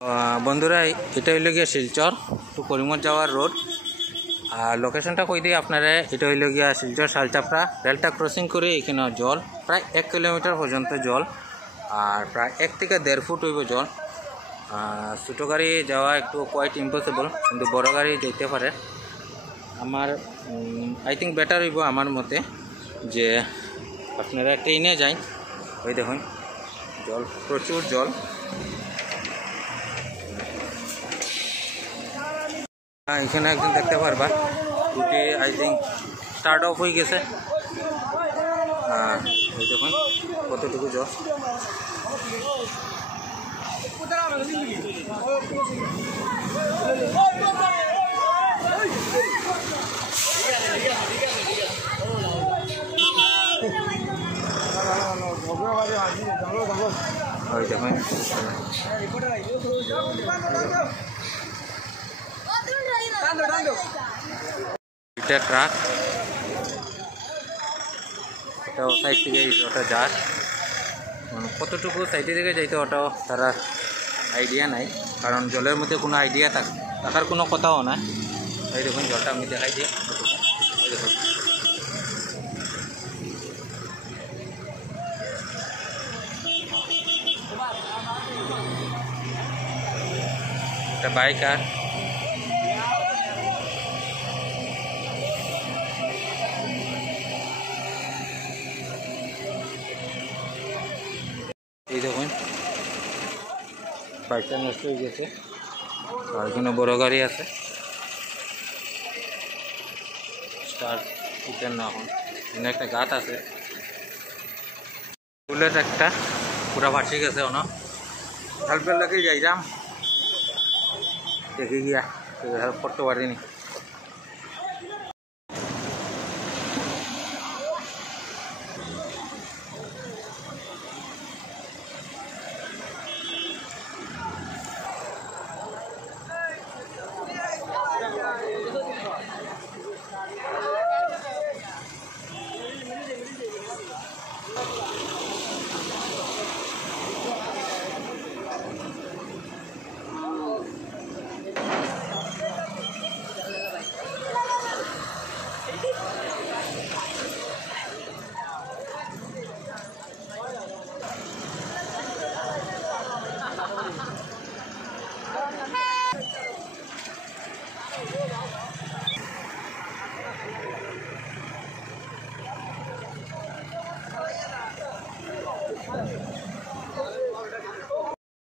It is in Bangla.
বন্ধুরা, এটা হইল গিয়া শিলচর টু করিমগঞ্জ যাওয়ার রোড। আর লোকেশনটা কই দিই আপনারা, এটা হইল গিয়া শিলচর শালচাপড়া রেলটা ক্রসিং করে এখানে জল প্রায় 1 কিলোমিটার পর্যন্ত জল, আর প্রায় 1 থেকে 1.5 ফুট হইব জল। ছোটো গাড়ি যাওয়া একটু কোয়াইট ইম্পসিবল, কিন্তু বড় গাড়ি যেতে পারে। আমার আই থিঙ্ক বেটার হইব আমার মতে যে আপনারা ট্রেনে যাই। ওই দেখুন জল, প্রচুর জল। এখানে একজন দেখতে পারবা দুটি আই থিঙ্ক স্টার্ট অফ হয়ে গেছে। এই দেখুন কতটুকু জল। ওই দেখুন এটা ট্রাক, এটা সাইড থেকে ওটা যায়, কতটুকু সাইডে থেকে যাইতে ওটাও তারা আইডিয়া নাই, কারণ জলের মধ্যে কোনো আইডিয়া থাকার কোনো কথাও না। এই দেখুন জলটা আমি দেখাই দিই। এই দেখুন একটা বাইক, আর এই দেখুন বাইকটা নষ্ট হয়ে গেছে। আর এখানে বড় গাড়ি আছে, স্টার্ট উঠেন না এখন। এখানে একটা গাছ আছে, ফুলের একটা পুরা ভাসি গেছে। অন হেল্পের লাগে যাইরাম দেখি গিয়া হেল্প করতে পারিনি।